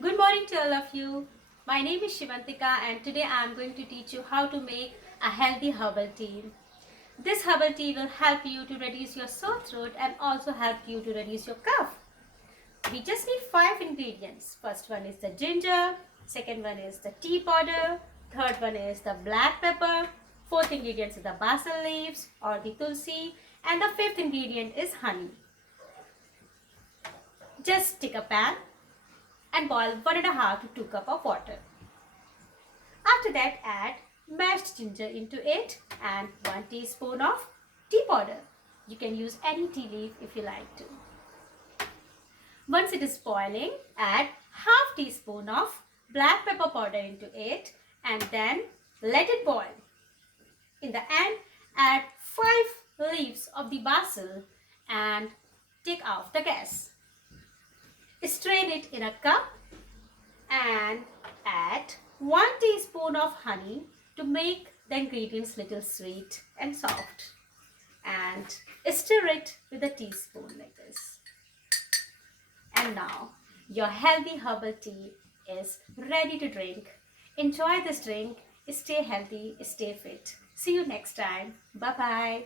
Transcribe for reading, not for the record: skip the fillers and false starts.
Good morning to all of you. My name is Shivantika and today I am going to teach you how to make a healthy herbal tea. This herbal tea will help you to reduce your sore throat and also help you to reduce your cough. We just need 5 ingredients. First one is the ginger, second one is the tea powder, third one is the black pepper, fourth ingredient is the basil leaves or the tulsi, and the fifth ingredient is honey. Just take a pan and boil 1.5 to 2 cup of water. After that, add mashed ginger into it and 1 teaspoon of tea powder. You can use any tea leaf if you like to. Once it is boiling, add half teaspoon of black pepper powder into it and then let it boil. In the end, add 5 leaves of the basil and take off the gas. Strain it in a cup and add 1 teaspoon of honey to make the ingredients little sweet and soft, and stir it with a teaspoon like this. And now your healthy herbal tea is ready to drink. Enjoy this drink, stay healthy, stay fit. See you next time. Bye bye.